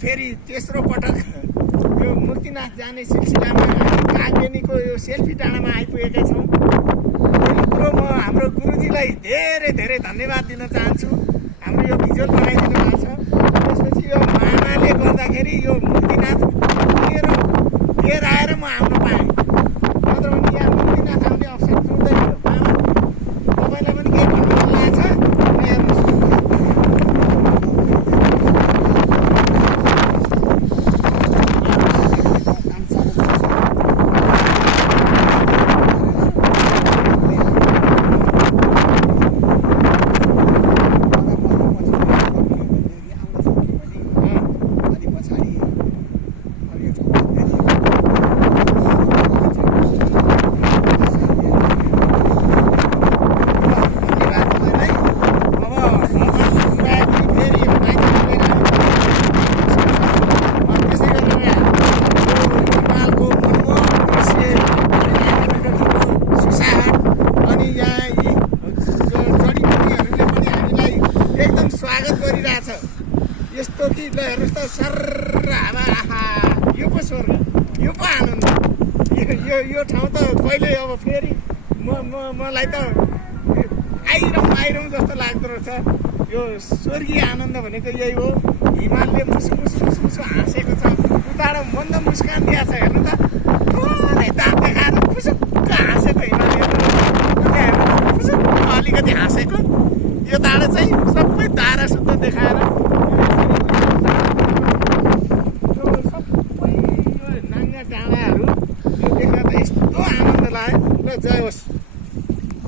फेरि तेस्रो पटक यो मुक्तिनाथ जाने सिलसिलामा कागबेनीको यो सेल्फी डाँडामा आइपुगेका छौँ। पहिलो कुरो म हाम्रो गुरुजीलाई धेरै धेरै धन्यवाद दिन चाहन्छु। हाम्रो यो भिजुअल बनाइदिनु भएको छ। त्यसपछि यो मानाले गर्दाखेरि यो मुक्तिनाथ मेरो लिएर आएर म आउन पाएँ। नत्र भने यहाँ मुक्तिनाथ आउने अवसर जुट्दैन थियो। मामा तपाईँलाई पनि केही भन्नु मन लागेको छ? यस्तो कि ल हेर्नुहोस् त सर हावा आहा यो पो स्वर्ग, यो पो आनन्द। यो ठाउँ त कहिले अब फेरि मलाई त आइरहँ जस्तो लाग्दो रहेछ। यो स्वर्गीय आनन्द भनेको यही हो। हिमालले मुसु हाँसेको छ, उताबाट मन्द मुस्कान दिएको छ। हेर्नु त थोरै दाँत देखाएर फुसुक्क हाँसेको हिमालले, फुसुक्क अलिकति हाँसेको। यो ताडो चाहिँ